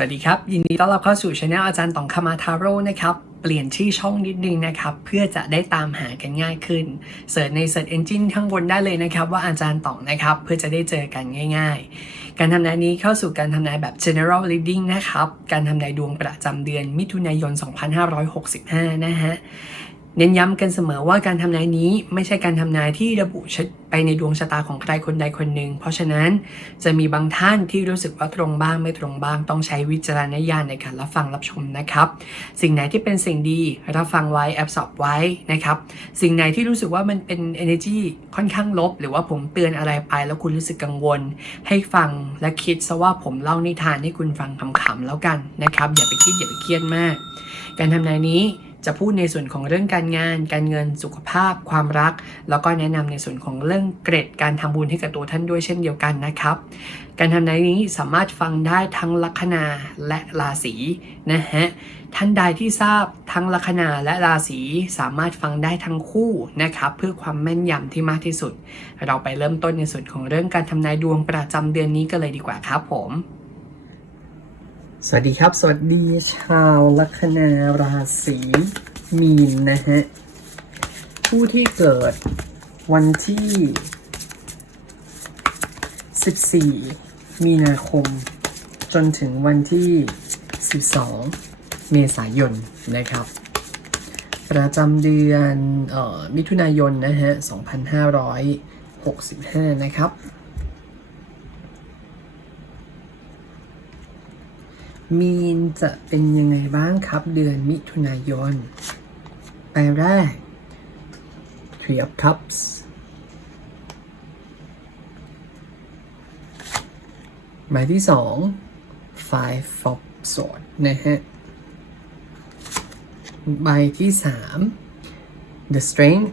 วัสดีครับ ยินดีต้อนรับเข้าสู่ช anel อาจารย์ตองคามาทาโร่นะครับ เปลี่ยนชื่อช่องนิดนึงนะครับ เพื่อจะได้ตามหากันง่ายขึ้นเสิร์ชใน Search Engine ข้างบนได้เลยนะครับ ว่าอาจารย์ตองนะครับ เพื่อจะได้เจอกันง่าย ๆ การทำนายนี้เข้าสู่การทำนายแบบ general reading นะครับ การทำนายดวงประจำเดือนมิถุนายน 2565 นะฮะ เน้นย้ำกันเสมอว่าการทำนายนี้ไม่ใช่การทำนายที่ระบุไปในดวงชะตาของใครคนใดคนหนึ่ง เพราะฉะนั้นจะมีบางท่านที่รู้สึกว่าตรงบ้างไม่ตรงบ้าง ต้องใช้วิจารณญาณในการรับฟังรับชมนะครับ สิ่งไหนที่เป็นสิ่งดีรับฟังไว้แอบสอบไว้นะครับ สิ่งไหนที่รู้สึกว่ามันเป็น energy ค่อนข้างลบ หรือว่าผมเตือนอะไรไปแล้วคุณรู้สึกกังวล ให้ฟังและคิดซะว่าผมเล่านิทานให้คุณฟังขำๆแล้วกันนะครับ อย่าไปคิดอย่าไปเครียดมาก การทำนายนี้ จะพูดในส่วนของเรื่องการงาน การเงินสุขภาพ ความรัก แล้วก็แนะนำในส่วนของเรื่องเกรดการทำบุญให้กับตัวท่านด้วยเช่นเดียวกันนะครับ การทำนายนี้สามารถฟังได้ทั้งลัคนาและราศีนะฮะท่านใดที่ทราบทั้งลัคนาและราศีสามารถฟังได้ทั้งคู่นะครับเพื่อความแม่นยำที่มากที่สุด เราไปเริ่มต้นในส่วนของเรื่องการทำนายดวงประจำเดือนนี้กันเลยดีกว่าครับผม สวัสดีครับ สวัสดีชาวลัคนาราศีมีนนะฮะ ผู้ที่เกิดวันที่ 14 มีนาคม จนถึงวันที่ 12 เมษายนนะครับ ประจำเดือนออมิถุนายนนะฮะ 2565 นะครับ มีนจะเป็นยังไงบ้างครับเดือนมิถุนายนใบแรก Three of Cups ใบที่สอง Five of Swords นะฮะใบที่สาม The Strength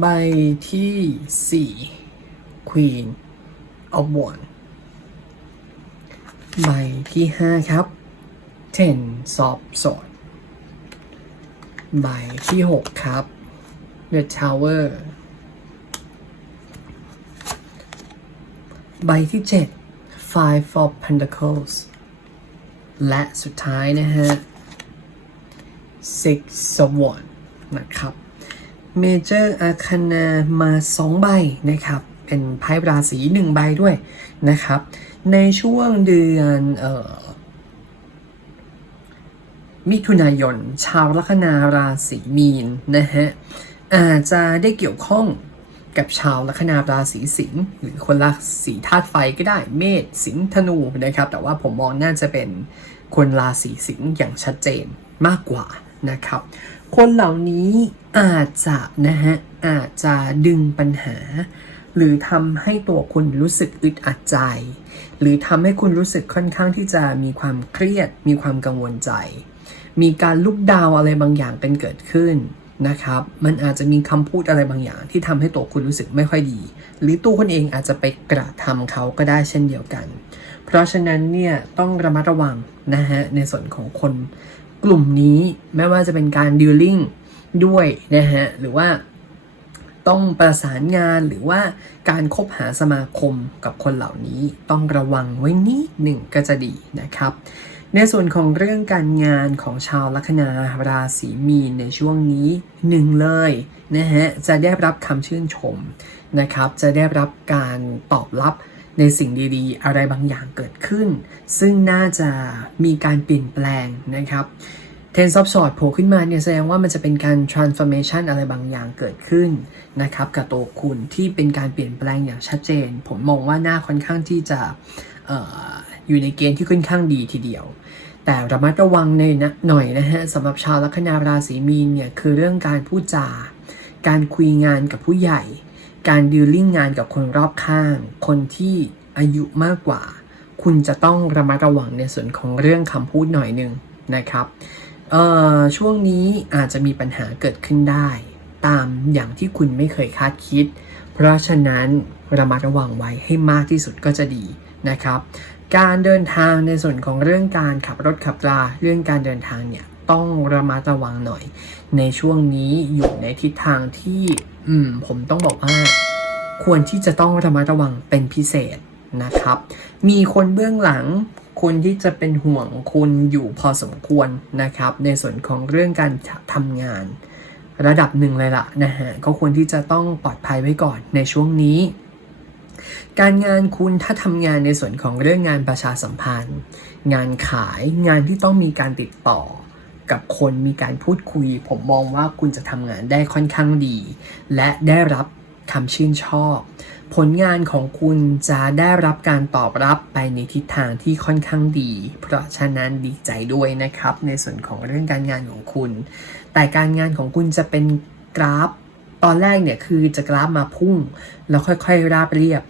ใบที่สี่ Queen เอาบวกใบที่ห้าครับเทนสอบสอดใบที่หกครับ The Tower ใบที่เจ็ด Five of Pentacles และสุดท้ายนะฮะ Six of Wands นะครับ Major Arcana มาสองใบนะครับ เป็นไพ่ราศีหนึ่งใบด้วยนะครับ ในช่วงเดือนออมิถุนายน ชาวลัคนาราศีมีนนะฮะอาจจะได้เกี่ยวข้องกับชาวลัคนาราศีสิงห์หรือคนราศีธาตุไฟก็ได้เมษสิงห์ธนูนะครับ แต่ว่าผมมองน่าจะเป็นคนราศีสิงห์อย่างชัดเจนมากกว่านะครับ คนเหล่านี้อาจจะนะฮะอาจจะดึงปัญหา หรือทำให้ตัวคุณรู้สึกอึดอัดใจ หรือทำให้คุณรู้สึกค่อนข้างที่จะมีความเครียด มีความกังวลใจ มีการลุกดาวอะไรบางอย่างเป็นเกิดขึ้นนะครับ มันอาจจะมีคำพูดอะไรบางอย่าง ที่ทำให้ตัวคุณรู้สึกไม่ค่อยดี หรือตัวคุณเองอาจจะไปกระทำเขาก็ได้เช่นเดียวกัน เพราะฉะนั้นเนี่ยต้องระมัดระวังนะฮะในส่วนของคนกลุ่มนี้ไม่ว่าจะเป็นการดิวลิ่งด้วยนะฮะหรือว่า ต้องประสานงานหรือว่าการคบหาสมาคมกับคนเหล่านี้ต้องระวังไว้นิดหนึ่งก็จะดีนะครับ ในส่วนของเรื่องการงานของชาวลัคนาราศีมีนในช่วงนี้หนึ่งเลยนะฮะจะได้รับคำชื่นชมนะครับ จะได้รับการตอบรับในสิ่งดีๆ อะไรบางอย่างเกิดขึ้น ซึ่งน่าจะมีการเปลี่ยนแปลงนะครับ เทนซอฟชอร์ตโผล่ขึ้นมาเนี่ยแสดงว่ามันจะเป็นการ transformation อะไรบางอย่างเกิดขึ้นนะครับกับตัวคุณที่เป็นการเปลี่ยนแปลงอย่างชัดเจน ผมมองว่าหน้าค่อนข้างที่จะออยู่ในเกณฑ์ที่ค่อนข้างดีทีเดียว แต่ระมัดระวังในนะหน่อยนะฮะสำหรับชาวลัคนาราศีมีนเนี่ยคือเรื่องการพูดจา การคุยงานกับผู้ใหญ่ การดีลลิ่งงานกับคนรอบข้าง คนที่อายุมากกว่า คุณจะต้องระมัดระวังในส่วนของเรื่องคำพูดหน่อยหนึ่งนะครับ ช่วงนี้อาจจะมีปัญหาเกิดขึ้นได้ ตามอย่างที่คุณไม่เคยคาดคิด เพราะฉะนั้นระมัดระวังไว้ให้มากที่สุดก็จะดีนะครับ การเดินทางในส่วนของเรื่องการขับรถขับราเรื่องการเดินทางเนี่ยต้องระมัดระวังหน่อย ในช่วงนี้อยู่ในทิศทางที่อืมผมต้องบอกว่า ควรที่จะต้องระมัดระวังเป็นพิเศษนะครับ มีคนเบื้องหลัง คนที่จะเป็นห่วงคุณอยู่พอสมควรนะครับ ในส่วนของเรื่องการทำงาน ระดับหนึ่งเลยละนะฮะก็ควรที่จะต้องปลอดภัยไว้ก่อนในช่วงนี้ การงานคุณถ้าทำงานในส่วนของเรื่องงานประชาสัมพันธ์ งานขายงานที่ต้องมีการติดต่อกับคนมีการพูดคุย ผมมองว่าคุณจะทำงานได้ค่อนข้างดี และได้รับคำชื่นชอบ ผลงานของคุณจะได้รับการตอบรับไปในทิศทางที่ค่อนข้างดี เพราะฉะนั้นดีใจด้วยนะครับ ในส่วนของเรื่องการงานของคุณ แต่การงานของคุณจะเป็นกราฟ ตอนแรกเนี่ยคือจะกราฟมาพุ่ง แล้วค่อยๆ ราบเรียบ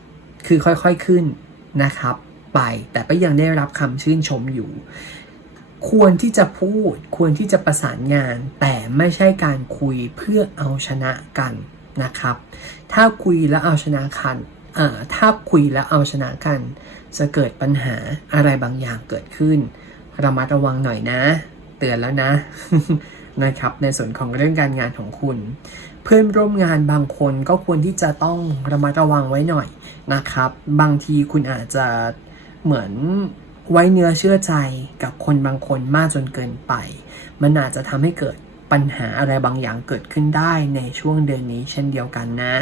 คือค่อยๆขึ้นนะครับ ไปแต่ก็ยังได้รับคำชื่นชมอยู่ ควรที่จะพูด ควรที่จะประสานงาน แต่ไม่ใช่การคุยเพื่อเอาชนะกันนะครับ ถ้าคุยแล้วเอาชนะกันถ้าคุยแล้วเอาชนะกัน จะเกิดปัญหาอะไรบางอย่างเกิดขึ้น ระมัดระวังหน่อยนะ เตือนแล้วนะนะครับ ในส่วนของเรื่องการงานของคุณ เพื่อนร่วมงานบางคนก็ควรที่จะต้องระมัดระวังไว้หน่อยนะครับ บางทีคุณอาจจะเหมือนไว้เนื้อเชื่อใจกับคนบางคนมากจนเกินไป มันอาจจะทำให้เกิดปัญหาอะไรบางอย่างเกิดขึ้นได้ในช่วงเดือนนี้เช่นเดียวกันนะ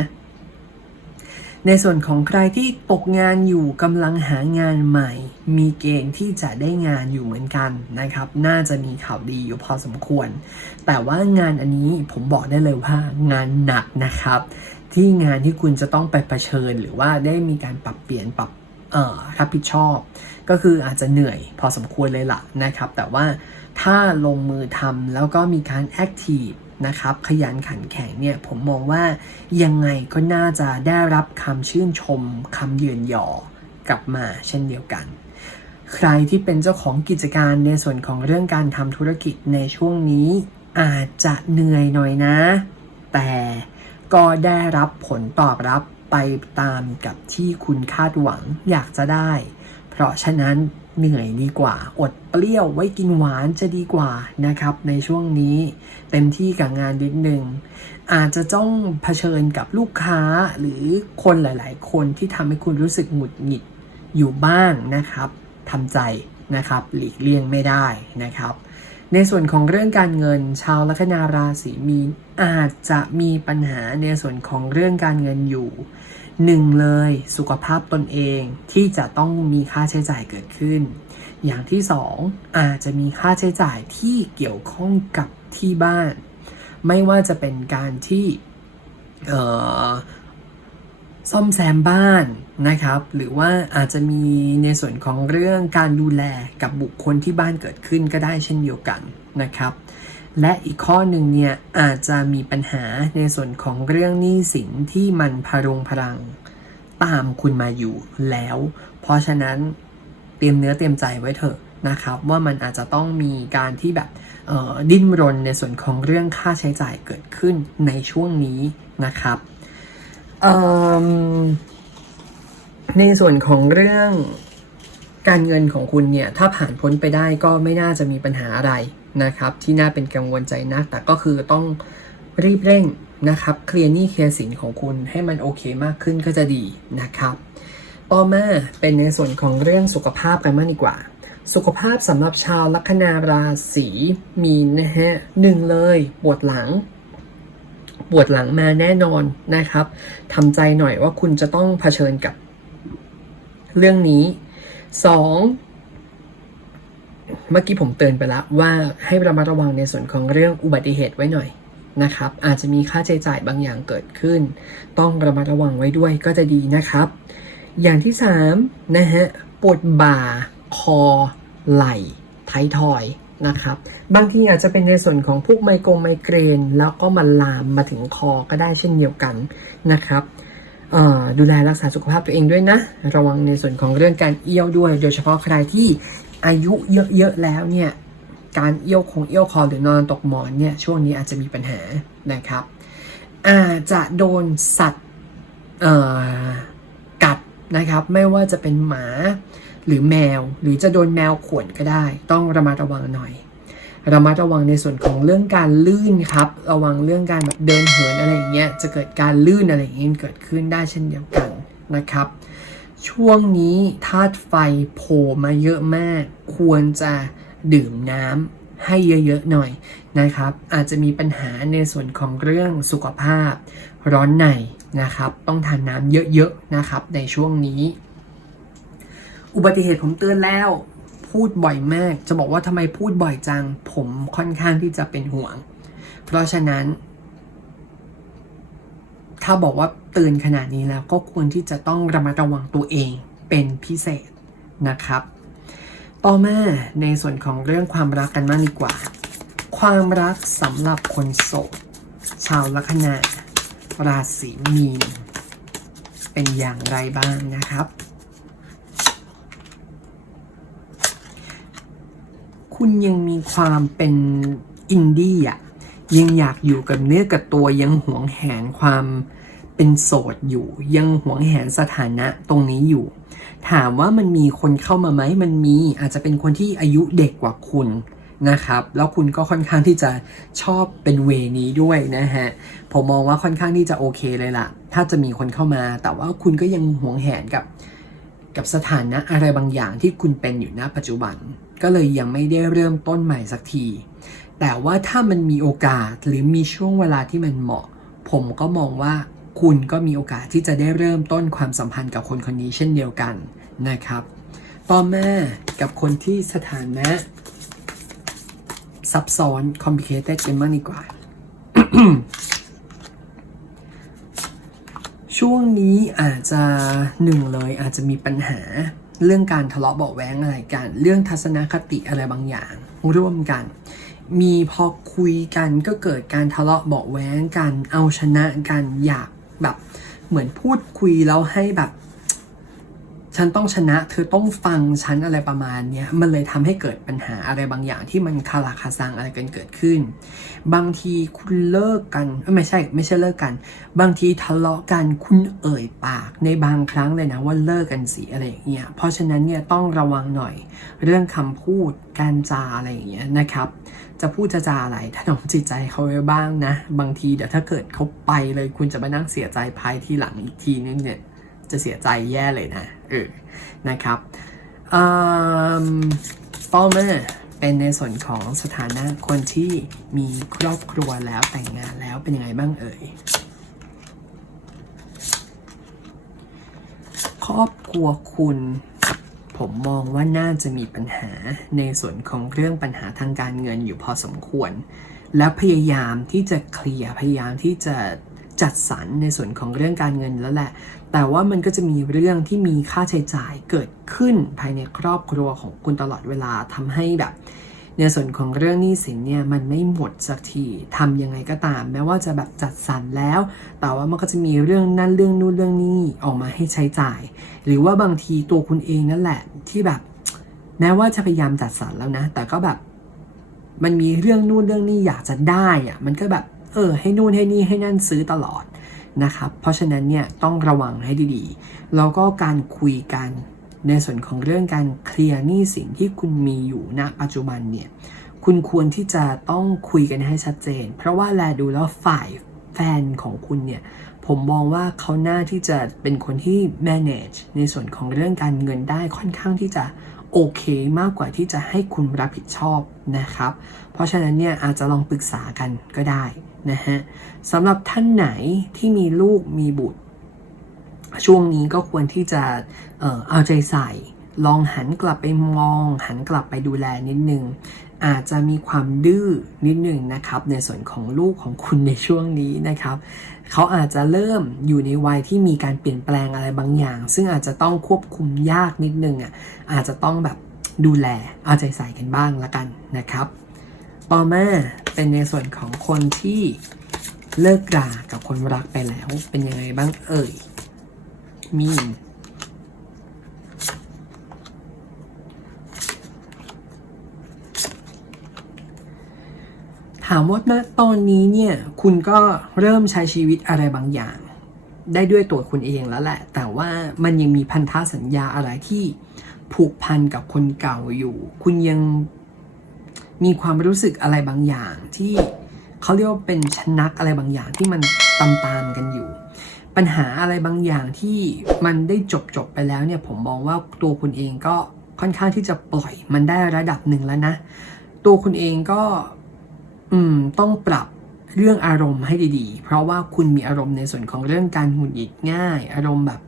ในส่วนของใครที่ตกงานอยู่กำลังหางานใหม่ มีเกณฑ์ที่จะได้งานอยู่เหมือนกันนะครับ น่าจะมีข่าวดีอยู่พอสมควร แต่ว่างานอันนี้ผมบอกได้เลยว่างานหนักนะครับ ที่งานที่คุณจะต้องไปเผชิญ หรือว่าได้มีการปรับเปลี่ยนปรับเอ่อรับผิดชอบ ก็คืออาจจะเหนื่อยพอสมควรเลยล่ะนะครับ แต่ว่าถ้าลงมือทำแล้วก็มีการแอคทีฟ นะครับขยันขันแข็งเนี่ยผมมองว่ายังไงก็น่าจะได้รับคำชื่นชมคำเยือนยอกลับมาเช่นเดียวกัน ใครที่เป็นเจ้าของกิจการในส่วนของเรื่องการทำธุรกิจในช่วงนี้อาจจะเหนื่อยหน่อยนะ แต่ก็ได้รับผลตอบรับไปตามกับที่คุณคาดหวังอยากจะได้ เพราะฉะนั้น เหนื่อยดีกว่า อดเปรี้ยวไว้กินหวานจะดีกว่านะครับ ในช่วงนี้เต็มที่กับงานนิดนึงอาจจะต้องเผชิญกับลูกค้าหรือคนหลาย ๆ คนที่ทำให้คุณรู้สึกหงุดหงิดอยู่บ้างนะครับทำใจนะครับหลีกเลี่ยงไม่ได้นะครับ ในส่วนของเรื่องการเงิน ชาวลัคนาราศีมีนอาจจะมีปัญหาในส่วนของเรื่องการเงินอยู่ หนึ่งเลยสุขภาพตนเองที่จะต้องมีค่าใช้จ่ายเกิดขึ้น อย่างที่สองอาจจะมีค่าใช้จ่ายที่เกี่ยวข้องกับที่บ้าน ไม่ว่าจะเป็นการที่เออซ่อมแซมบ้านนะครับ หรือว่าอาจจะมีในส่วนของเรื่องการดูแลกับบุคคลที่บ้านเกิดขึ้นก็ได้เช่นเดียวกันนะครับ และอีกข้อหนึ่งเนี่ยอาจจะมีปัญหาในส่วนของเรื่องหนี้สินที่มันพรุงพรังตามคุณมาอยู่แล้ว เพราะฉะนั้นเตรียมเนื้อเตรียมใจไว้เถอะนะครับ ว่ามันอาจจะต้องมีการที่แบบดิ้นรนในส่วนของเรื่องค่าใช้จ่ายเกิดขึ้นในช่วงนี้นะครับในส่วนของเรื่องการเงินของคุณเนี่ย ถ้าผ่านพ้นไปได้ก็ไม่น่าจะมีปัญหาอะไร นะครับที่น่าเป็นกังวลใจนัก แต่ก็คือต้องรีบเร่งนะครับเคลียร์หนี้เคลียร์สินของคุณให้มันโอเคมากขึ้นก็จะดีนะครับ ต่อมาเป็นในส่วนของเรื่องสุขภาพกันมากดีกว่า สุขภาพสำหรับชาวลัคนาราศีมีนนะฮะหนึ่งเลยปวดหลังปวดหลังมาแน่นอนนะครับทำใจหน่อยว่าคุณจะต้องเผชิญกับเรื่องนี้สอง เมื่อกี้ผมเตือนไปแล้วว่าให้ระมัดระวังในส่วนของเรื่องอุบัติเหตุไว้หน่อยนะครับ อาจจะมีค่าใช้จ่ายบางอย่างเกิดขึ้น ต้องระมัดระวังไว้ด้วยก็จะดีนะครับ อย่างที่สามนะฮะปวดบ่า คอ ไหล่ท้ายทอยนะครับ บางทีอาจจะเป็นในส่วนของพวกไมโกรไมเกรน แล้วก็มันลามมาถึงคอก็ได้เช่นเดียวกันนะครับดูแลรักษาสุขภาพตัวเองด้วยนะ ระวังในส่วนของเรื่องการเอี้ยวด้วย โดยเฉพาะใครที่ อายุเยอะๆแล้วเนี่ยการเอี้ยวคงเอี้ยวคอหรือนอนตกหมอนเนี่ยช่วงนี้อาจจะมีปัญหานะครับ อาจจะโดนสัตว์กัดนะครับไม่ว่าจะเป็นหมาหรือแมว หรือจะโดนแมวข่วนก็ได้ ต้องระมัดระวังหน่อยระมัดระวังในส่วนของเรื่องการลื่นครับ ระวังเรื่องการแบบเดินเหินอะไรอย่างเงี้ยจะเกิดการลื่นอะไรอย่างเงี้ยเกิดขึ้นได้เช่นเดียวกันนะครับ ช่วงนี้ธาตุไฟโผล่มาเยอะมาก ควรจะดื่มน้ำให้เยอะๆหน่อยนะครับ อาจจะมีปัญหาในส่วนของเรื่องสุขภาพร้อนในนะครับ ต้องทานน้ำเยอะๆนะครับในช่วงนี้ อุบัติเหตุผมเตือนแล้วพูดบ่อยมาก จะบอกว่าทำไมพูดบ่อยจัง ผมค่อนข้างที่จะเป็นห่วง เพราะฉะนั้น ถ้าบอกว่าเตือนขนาดนี้แล้วก็ควรที่จะต้องระมัดระวังตัวเองเป็นพิเศษนะครับ ต่อมาในส่วนของเรื่องความรักกันมากดีกว่า ความรักสำหรับคนโสด ชาวลัคนาราศีมีน เป็นอย่างไรบ้างนะครับ คุณยังมีความเป็นอินดี้อะ ยังอยากอยู่กับเนื้อกับตัวยังหวงแหนความเป็นโสดอยู่ ยังหวงแหนสถานะตรงนี้อยู่ ถามว่ามันมีคนเข้ามาไหมมันมีอาจจะเป็นคนที่อายุเด็กกว่าคุณนะครับ แล้วคุณก็ค่อนข้างที่จะชอบเป็นเวนี้ด้วยนะฮะ ผมมองว่าค่อนข้างที่จะโอเคเลยล่ะ ถ้าจะมีคนเข้ามา แต่ว่าคุณก็ยังหวงแหนกับกับสถานะอะไรบางอย่างที่คุณเป็นอยู่ณปัจจุบัน ก็เลยยังไม่ได้เริ่มต้นใหม่สักที แต่ว่าถ้ามันมีโอกาสหรือมีช่วงเวลาที่มันเหมาะ ผมก็มองว่าคุณก็มีโอกาสที่จะได้เริ่มต้นความสัมพันธ์กับคนคนนี้เช่นเดียวกันนะครับ ต่อมากับคนที่สถานะ ซับซ้อน complicated กันมากดีกว่า ช่วงนี้อาจจะหนึ่งเลยอาจจะมีปัญหาเรื่องการทะเลาะเบาะแว้งอะไรกัน เรื่องทัศนคติอะไรบางอย่างร่วมกัน มีพอคุยกันก็เกิดการทะเลาะเบาะแว้งกัน เอาชนะกันอยากแบบ เหมือนพูดคุยแล้วให้แบบ ฉันต้องชนะเธอต้องฟังฉันอะไรประมาณนี้มันเลยทำให้เกิดปัญหาอะไรบางอย่างที่มันคาราคาซังอะไรกันเกิดขึ้น บางทีคุณเลิกกันไม่ใช่ไม่ใช่เลิกกัน บางทีทะเลาะกันคุณเอ่ยปากในบางครั้งเลยนะว่าเลิกกันสิอะไรอย่างเงี้ยเพราะฉะนั้นเนี่ยต้องระวังหน่อยเรื่องคำพูดการจาอะไรอย่างเงี้ยนะครับ จะพูดจะจาอะไรถ้าน้องจิตใจเขาไว้บ้างนะ บางทีเดี๋ยวถ้าเกิดเขาไปเลยคุณจะมานั่งเสียใจภายทีหลังอีกทีนึงเนี่ย จะเสียใจแย่เลยนะเออนะครับอืมต่อมาเป็นในส่วนของสถานะคนที่มีครอบครัวแล้วแต่งงานแล้วเป็นยังไงบ้างเอ่ยครอบครัวคุณ ผมมองว่าน่าจะมีปัญหาในส่วนของเรื่องปัญหาทางการเงินอยู่พอสมควร และพยายามที่จะเคลียร์พยายามที่จะ จัดสรรในส่วนของเรื่องการเงินแล้วแหละ แต่ว่ามันก็จะมีเรื่องที่มีค่าใช้จ่ายเกิดขึ้นภายในครอบครัวของคุณตลอดเวลาทำให้แบบในส่วนของเรื่องหนี้สินเนี่ยมันไม่หมดสักทีทำยังไงก็ตาม แม้ว่าจะแบบจัดสรรแล้ว แต่ว่ามันก็จะมีเรื่องนั่นเรื่องนู่นเรื่องนี้ออกมาให้ใช้จ่าย หรือว่าบางทีตัวคุณเองนั่นแหละที่แบบ แม้ว่าจะพยายามจัดสรรแล้วนะ แต่ก็แบบ มันมีเรื่องนู่นเรื่องนี้อยากจะได้อะมันก็แบบ เออ ให้นู่นให้นี่ให้นั่นซื้อตลอดนะครับ เพราะฉะนั้นเนี่ยต้องระวังให้ดีๆ แล้วก็การคุยกันในส่วนของเรื่องการเคลียร์หนี้สินที่คุณมีอยู่ณปัจจุบันเนี่ย คุณควรที่จะต้องคุยกันให้ชัดเจน เพราะว่าแลดูแล้วฝ่ายแฟนของคุณเนี่ย ผมมองว่าเขาหน้าที่จะเป็นคนที่ manage ในส่วนของเรื่องการเงินได้ค่อนข้างที่จะโอเคมากกว่าที่จะให้คุณรับผิดชอบนะครับ เพราะฉะนั้นเนี่ยอาจจะลองปรึกษากันก็ได้ นะฮะสำหรับท่านไหนที่มีลูกมีบุตร ช่วงนี้ก็ควรที่จะเอ่อเอาใจใส่ ลองหันกลับไปมอง หันกลับไปดูแลนิดนึง อาจจะมีความดื้อนิดหนึ่งนะครับ ในส่วนของลูกของคุณในช่วงนี้นะครับ เขาอาจจะเริ่มอยู่ในวัยที่มีการเปลี่ยนแปลงอะไรบางอย่าง ซึ่งอาจจะต้องควบคุมยากนิดนึงอะอาจจะต้องแบบดูแลเอาใจใส่กันบ้างละกันนะครับ ต่อมาเป็นในส่วนของคนที่เลิกรากับคนรักไปแล้ว เป็นยังไงบ้างเอ่ย มีนถามว่าณตอนนี้เนี่ยคุณก็เริ่มใช้ชีวิตอะไรบางอย่าง ได้ด้วยตัวคุณเองแล้วแหละ แต่ว่ามันยังมีพันธสัญญาอะไรที่ผูกพันกับคนเก่าอยู่ คุณยัง มีความรู้สึกอะไรบางอย่างที่เขาเรียกว่าเป็นชนักอะไรบางอย่างที่มันตามตามกันอยู่ ปัญหาอะไรบางอย่างที่มันได้จบจบไปแล้วเนี่ยผมมองว่าตัวคุณเองก็ค่อนข้างที่จะปล่อยมันได้ระดับหนึ่งแล้วนะ ตัวคุณเองก็อืมต้องปรับเรื่องอารมณ์ให้ดีๆ เพราะว่าคุณมีอารมณ์ในส่วนของเรื่องการหงุดหงิดง่าย อารมณ์แบบ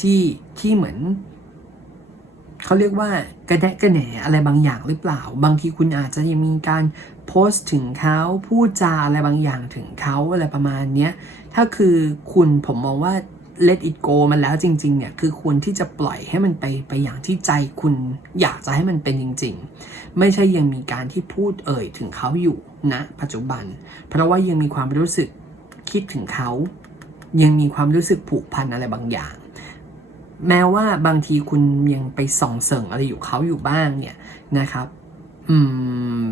ที่ที่เหมือน เขาเรียกว่ากระแนะกระแหนอะไรบางอย่างหรือเปล่า บางทีคุณอาจจะยังมีการโพสต์ถึงเขาพูดจาอะไรบางอย่างถึงเขาอะไรประมาณเนี้ยถ้าคือคุณผมมองว่า let it go มันแล้วจริงๆเนี่ยคือควรที่จะปล่อยให้มันไปไปอย่างที่ใจคุณอยากจะให้มันเป็นจริง ๆ ไม่ใช่ยังมีการที่พูดเอ่ยถึงเขาอยู่ณนะปัจจุบัน เพราะว่ายังมีความรู้สึกคิดถึงเขา ยังมีความรู้สึกผูกพันอะไรบางอย่าง แม้ว่าบางทีคุณยังไปส่องเสริงอะไรอยู่เขาอยู่บ้างเนี่ยนะครับ อืม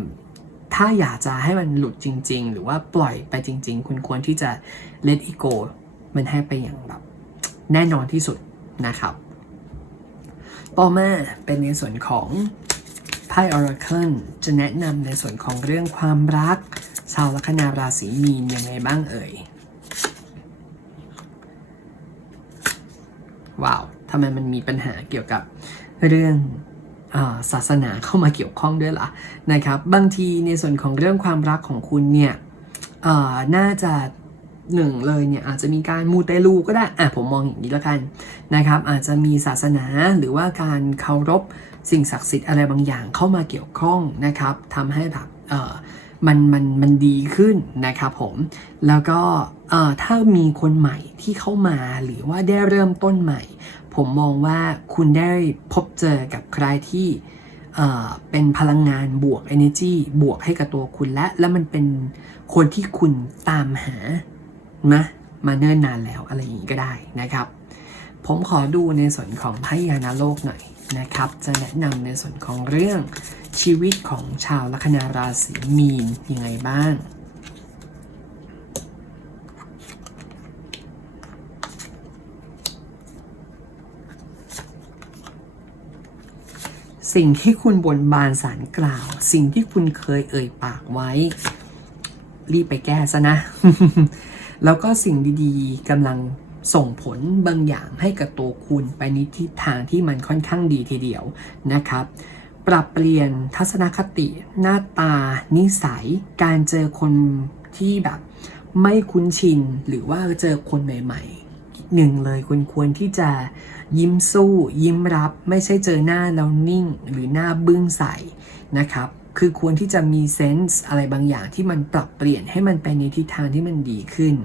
ถ้าอยากจะให้มันหลุดจริง ๆ หรือว่าปล่อยไปจริง ๆ คุณควรที่จะ let it go มันให้ไปอย่างแบบ แน่นอนที่สุดนะครับ ต่อมาเป็นในส่วนของไพ่ Oracle จะแนะนำในส่วนของเรื่องความรัก ชาวลัคนาราศีมีนยังไงบ้างเอ่ย ว้าว ทำไมมันมีปัญหาเกี่ยวกับเรื่องศาสนาเข้ามาเกี่ยวข้องด้วยล่ะนะครับ บางทีในส่วนของเรื่องความรักของคุณเนี่ยน่าจะหนึ่งเลยเนี่ยอาจจะมีการมูเตลูก็ได้อะผมมองอย่างนี้แล้วกันนะครับ อาจจะมีศาสนาหรือว่าการเคารพสิ่งศักดิ์สิทธิ์อะไรบางอย่างเข้ามาเกี่ยวข้องนะครับทำให้แบบเออมันมันมันดีขึ้นนะครับผมแล้วก็เออถ้ามีคนใหม่ที่เข้ามาหรือว่าได้เริ่มต้นใหม่ ผมมองว่าคุณได้พบเจอกับใครที่เป็นพลังงานบวก energy บวกให้กับตัวคุณและ และมันเป็นคนที่คุณตามหานะมาเนิ่นนานแล้วอะไรอย่างนี้ก็ได้นะครับ ผมขอดูในส่วนของไพ่ยานาโลกหน่อยนะครับ จะแนะนำในส่วนของเรื่องชีวิตของชาวลัคนาราศีมีนยังไงบ้าง สิ่งที่คุณบนบานสารกล่าว สิ่งที่คุณเคยเอ่ยปากไว้ รีบไปแก้ซะนะ แล้วก็สิ่งดีๆกำลังส่งผลบางอย่างให้กับตัวคุณไปในทิศทางที่มันค่อนข้างดีทีเดียวนะครับ ปรับเปลี่ยนทัศนคติ หน้าตา นิสัย การเจอคนที่แบบ ไม่คุ้นชินหรือว่าเจอคนใหม่ ๆ หนึ่งเลยคุณควรที่จะยิ้มสู้ ยิ้มรับ ไม่ใช่เจอหน้าแล้วนิ่ง หรือหน้าบึ้งใส่นะครับคือควรที่จะมีเซนส์อะไรบางอย่างที่มันปรับเปลี่ยนให้มันไปในทิศทางที่มันดีขึ้น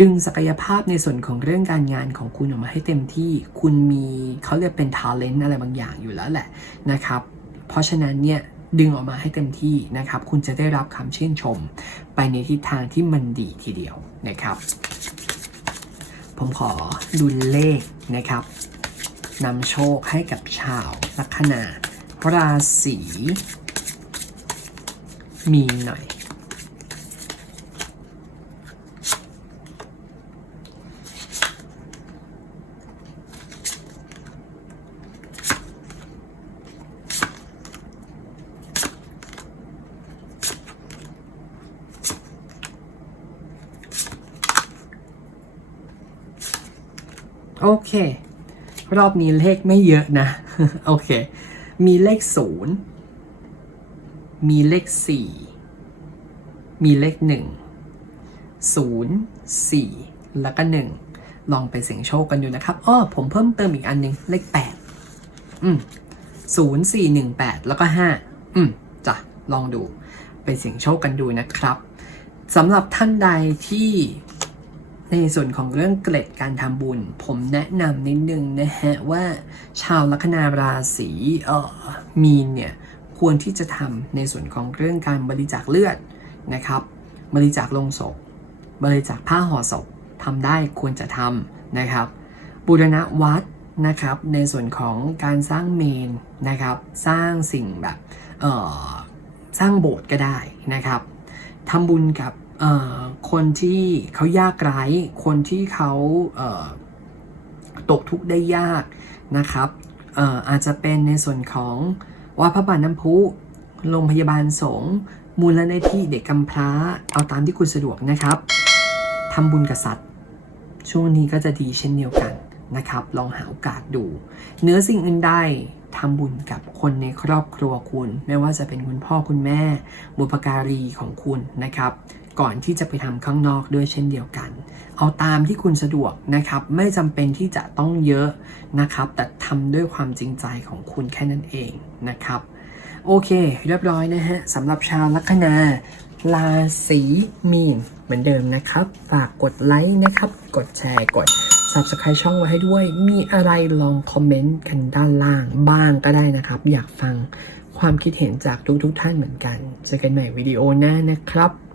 ดึงศักยภาพในส่วนของเรื่องการงานของคุณออกมาให้เต็มที่ คุณมีเขาเรียกเป็น talent อะไรบางอย่างอยู่แล้วแหละนะครับ เพราะฉะนั้นเนี่ยดึงออกมาให้เต็มที่นะครับ คุณจะได้รับคำชื่นชม ไปในทิศทางที่มันดีทีเดียวนะครับ ผมขอดูเลขนะครับนำโชคให้กับชาวลัคนาราศีมีนหน่อย โอเค รอบนี้เลขไม่เยอะนะ โอเค มีเลขศูนย์มีเลขสี่มีเลขหนึ่งศูนย์สี่แล้วก็หนึ่งลองไปเสี่ยงโชคกันดูนะครับอ้อผมเพิ่มเติมอีกอันหนึงเลขแปดอืมศูนย์สี่หนึ่งแปดแล้วก็ห้าอืมจ้ะลองดูไปเสี่ยงโชคกันดูนะครับสำหรับท่านใดที่ ในส่วนของเรื่องเกล็ดการทำบุญ ผมแนะนำนิดนึงนะฮะว่าชาวลัคนาราศีเอ่อมีนเนี่ยควรที่จะทำในส่วนของเรื่องการบริจาคเลือดนะครับบริจาคลงศพ บริจาคผ้าห่อศพทำได้ควรจะทำนะครับ บูรณะวัดนะครับในส่วนของการสร้างเมนนะครับ สร้างสิ่งแบบเอ่อสร้างโบสถ์ก็ได้นะครับทำบุญกับ คนที่เขายากไร้คนที่เขาเตกทุกข์ได้ยากนะครับอออาจจะเป็นในส่วนของวัดพระบาทน้ำพุโรงพยาบาลสงฆ์มูลนิธิเด็กกำพร้า เอาตามที่คุณสะดวกนะครับทำบุญกับสัตว์ช่วงนี้ก็จะดีเช่นเดียวกันนะครับ ลองหาโอกาสดูเนื้อสิ่งอื่นใดทำบุญกับคนในครอบครัวคุณ ไม่ว่าจะเป็นคุณพ่อคุณแม่ บุพการีของคุณนะครับ ก่อนที่จะไปทำข้างนอกด้วยเช่นเดียวกัน เอาตามที่คุณสะดวกนะครับ ไม่จำเป็นที่จะต้องเยอะนะครับ แต่ทำด้วยความจริงใจของคุณแค่นั้นเองนะครับ โอเค เรียบร้อยนะฮะสำหรับชาวลัคนาราศีมีนเหมือนเดิมนะครับ ฝากกดไลค์นะครับ กดแชร์กด Subscribe ช่องไว้ให้ด้วย มีอะไรลองคอมเมนต์กันด้านล่างบ้างก็ได้นะครับ อยากฟังความคิดเห็นจากทุกๆท่านเหมือนกันเจอกันใหม่วิดีโอหน้านะครับ